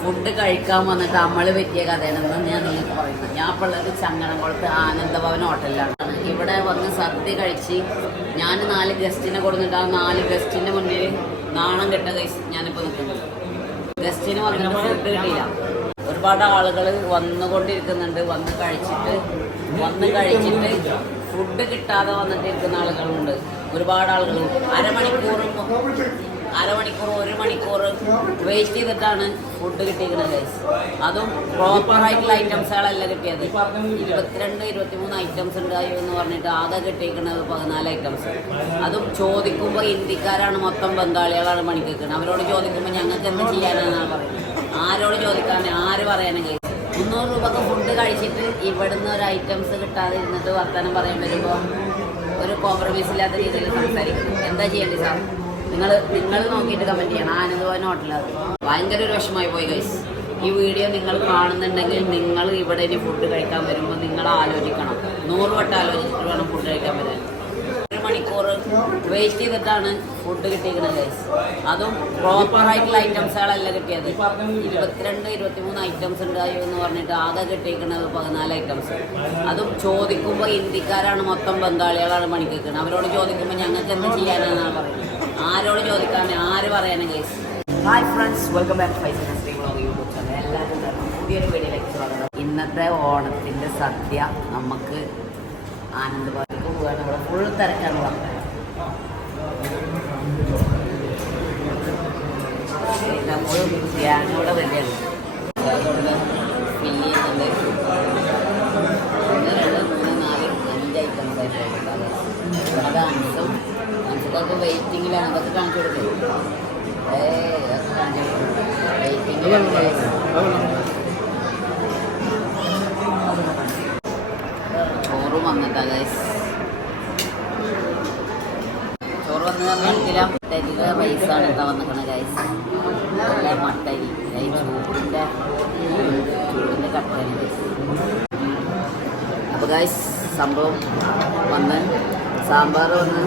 Food കഴിക്കാൻ വന്നിട്ട് നമ്മൾ പറ്റിയ കഥയാണെന്ന് ഞാൻ നിങ്ങൾക്ക് പറയുന്നത്. ഞാൻ ഇപ്പോൾ ഉള്ളത് ചങ്ങനംകുളത്ത് ആനന്ദഭവൻ ഹോട്ടലിലാണ്. ഇവിടെ വന്ന് സദ്യ കഴിച്ച് ഞാൻ നാല് ഗസ്റ്റിനെ കൊടുത്തിട്ട് ആ നാല് ഗസ്റ്റിന്റെ മുന്നിൽ നാണം കെട്ട കൈസ് ഞാനിപ്പോൾ നിൽക്കുന്നത് ഗസ്റ്റിന് വന്നിട്ട് ഫുഡ് കിട്ടിയില്ല. ഒരുപാട് ആളുകൾ വന്നുകൊണ്ടിരിക്കുന്നുണ്ട്. വന്ന് കഴിച്ചിട്ട് വന്ന് കഴിച്ചിട്ട് ഫുഡ് കിട്ടാതെ വന്നിട്ട് ഇരിക്കുന്ന ആളുകളുണ്ട്. ഒരുപാട് ആളുകൾ അരമണിക്കൂർ അരമണിക്കൂർ ഒരു മണിക്കൂർ വെയിറ്റ് ചെയ്തിട്ടാണ് ഫുഡ് കിട്ടിയിരിക്കുന്നത് അതും പ്രോപ്പർ ആയിട്ടുള്ള ഐറ്റംസുകളല്ല കിട്ടിയത്. ഇരുപത്തിരണ്ട് ഇരുപത്തിമൂന്ന് ഐറ്റംസ് ഉണ്ടായി എന്ന് പറഞ്ഞിട്ട് ആകെ കിട്ടിയിരിക്കുന്നത് പതിനാല് ഐറ്റംസ് അതും ചോദിക്കുമ്പോൾ ഹിന്ദിക്കാരാണ് മൊത്തം ബംഗാളികളാണ് പണിക്കുന്നത് അവരോട് ചോദിക്കുമ്പോൾ ഞങ്ങൾക്ക് എന്ത് ചെയ്യാനാണെന്നാണ് പറയുന്നത്. ആരോട് ചോദിക്കാൻ ആര് പറയാനും കഴിയും മുന്നൂറ് രൂപക്ക് ഫുഡ് കഴിച്ചിട്ട് ഇവിടുന്ന് ഒരു ഐറ്റംസ് കിട്ടാതെ ഇരുന്നിട്ട് വർത്തമാനം പറയാൻ വരുമ്പോൾ ഒരു കോംപ്രമൈസ് ഇല്ലാത്ത രീതിയിൽ സംസാരിക്കുന്നു എന്താ ചെയ്യേണ്ടത് സാർ? നിങ്ങൾ നിങ്ങൾ നോക്കിയിട്ട് കമന്റ് ചെയ്യണം. ആനന്ദഭവൻ ഹോട്ടലത് ഭയങ്കര ഒരു വിഷമമായി പോയി ഗൈസ് ഈ വീഡിയോ നിങ്ങൾ കാണുന്നുണ്ടെങ്കിൽ നിങ്ങൾ ഇവിടെ ഇനി ഫുഡ് കഴിക്കാൻ വരുമ്പോൾ നിങ്ങൾ ആലോചിക്കണം. നൂറ് വട്ടം ആലോചിച്ചിട്ട് വേണം ഫുഡ് കഴിക്കാൻ വരാൻ. ഒരു മണിക്കൂർ വെയിറ്റ് ചെയ്തിട്ടാണ് ഫുഡ് കിട്ടിയിരിക്കുന്നത് ഗൈസ് അതും പ്രോപ്പറായിട്ടുള്ള ഐറ്റംസുകളല്ല കിട്ടിയത്? ഇരുപത്തിരണ്ട് ഇരുപത്തിമൂന്ന് ഐറ്റംസ് ഉണ്ടായി എന്ന് പറഞ്ഞിട്ട് ആകെ കിട്ടിയിരിക്കുന്നത് പതിനാല് ഐറ്റംസ് അതും ചോദിക്കുമ്പോൾ ഹിന്ദിക്കാരാണ് മൊത്തം ബംഗാളികളാണ് പണിക്കുന്നത് അവരോട് ചോദിക്കുമ്പോൾ ഞങ്ങൾക്ക് എന്ത് ചെയ്യാനാണെന്നാണ് പറയുന്നത്. ആരോട് ചോദിക്കാൻ ആര് പറയാനും case hi friends welcome back Faiz Sree blog YouTube channel എല്ലാവരും പുതിയൊരു വീഡിയോയിലേക്ക് സ്വാഗതം. ഇന്നത്തെ ഓണത്തിന്റെ സദ്യ നമുക്ക് ആനന്ദഭാഗത്ത് പോകാൻ ഇവിടെ ഫുൾ തിരക്കാണ് നമ്മൾ ഗ്യാങ്ങോടെ റെഡിയാണ് ഫില്ല് ചെയ്യുന്നുണ്ട് ഒന്ന് രണ്ട് മൂന്ന് നാല് അഞ്ച് ഐറ്റംസ് ആയിട്ട് ഇവിടെ അംശം അംശത്തൊക്കെ വെയിറ്റിങ്ങിലാണ് അതൊക്കെ കാണിച്ചു കൊടുക്കും ഏ അതൊക്കെ കാണിച്ചു കൊടുക്കും വെയിറ്റിങ്ങിലാണ് ചോറ് വന്നിട്ടാ ഗൈസ് ചോറ് വന്ന് കാണിക്കില്ല മട്ടരിയുടെ റൈസാണ് കേട്ടോ വന്നിക്കണ ഗൈസ് നല്ല മട്ടരി. ഈ ചൂടിന്റെ ചൂടിന്റെ കട്ടരി അപ്പോൾ ഗൈസ് സംഭവം വന്ന് സാമ്പാർ വന്ന്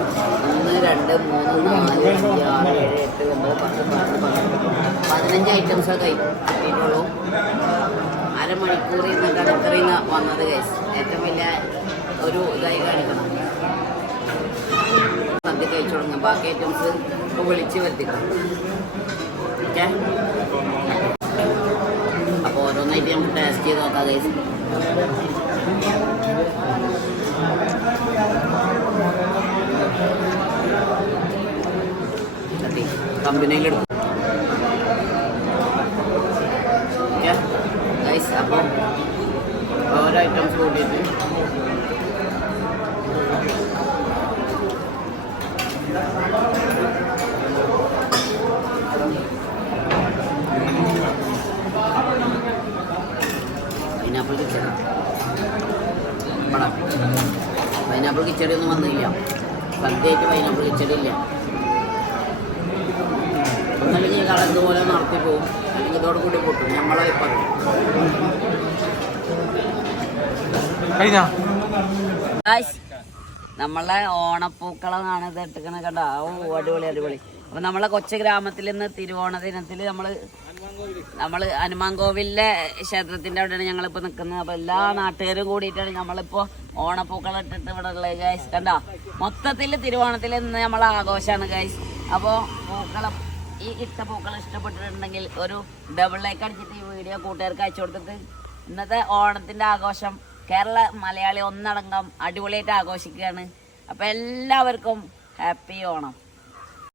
ഒന്ന് രണ്ട് മൂന്ന് നാല് അഞ്ച് ആറ് ഏഴ് എട്ട് ഒമ്പത് പത്ത് പത്ത് പന്ത്രണ്ട് പതിനഞ്ച് ഐറ്റംസൊക്കെ കിട്ടിയിട്ടുള്ളൂ. അരമണിക്കൂറിൽ നിന്നിട്ടാണ് ഇത്രയും വന്നത് കേസ് ഏറ്റവും വലിയ ഒരു ഇതായി കാണിക്കണം. സദ്യ കഴിച്ചു തുടങ്ങും. ബാക്കി ഐറ്റംസ് ഇപ്പോൾ വിളിച്ച് വരുത്തിക്കണം ഓക്കെ അപ്പോൾ ഓരോന്നായിട്ട് നമുക്ക് ടേസ്റ്റ് ചെയ്ത് നോക്കാം ഗൈസ് ഗൈസ് അപ്പോൾ ഓരോ ഐറ്റംസ് കൂട്ടിയിട്ട്. പൈനാപ്പിൾ കിച്ചടി പൈനാപ്പിൾ കിച്ചടി ഒന്നും വന്നില്ല. സദ്യയായിട്ട് പൈനാപ്പിൾ കിച്ചടി ഇല്ല. ഒന്നല്ലെങ്കിൽ ഈ കളർ ഇതുപോലെ നടത്തി പോകും. അല്ലെങ്കിൽ ഇതോട് കൂടി പൊട്ടും. നമ്മളെ കഴിഞ്ഞാ? നമ്മളെ ഓണപ്പൂക്കളമാണ് ഇത് ഇട്ടിക്കണ കണ്ട? ഓ അടിപൊളി അടിപൊളി. അപ്പൊ നമ്മളെ കൊച്ചു ഗ്രാമത്തിൽ നിന്ന് തിരുവോണ ദിനത്തിൽ നമ്മൾ നമ്മൾ ഹനുമാൻ കോവിലിലെ ക്ഷേത്രത്തിന്റെ അവിടെയാണ് ഞങ്ങളിപ്പോ നിൽക്കുന്നത് അപ്പൊ എല്ലാ നാട്ടുകാരും കൂടിയിട്ടാണ് നമ്മളിപ്പോ ഓണപ്പൂക്കളം ഇട്ടിട്ട് ഇവിടെ ഉള്ളത് ഗൈസ് കണ്ടോ? മൊത്തത്തിൽ തിരുവോണത്തിൽ നിന്ന് നമ്മളെ ആഘോഷമാണ് ഗൈസ് അപ്പോ പൂക്കളം ഈ ഇട്ട പൂക്കൾ ഇഷ്ടപ്പെട്ടിട്ടുണ്ടെങ്കിൽ ഒരു ഡബിൾ ലൈക്ക് അടിച്ചിട്ട് ഈ വീഡിയോ കൂട്ടുകാർക്ക് അയച്ചു കൊടുത്തിട്ട് ഇന്നത്തെ ഓണത്തിന്റെ ആഘോഷം കേരള മലയാളി ഒന്നടങ്കം അടിപൊളിയായിട്ട് ആഘോഷിക്കുകയാണ്. അപ്പം എല്ലാവർക്കും ഹാപ്പി ഓണം.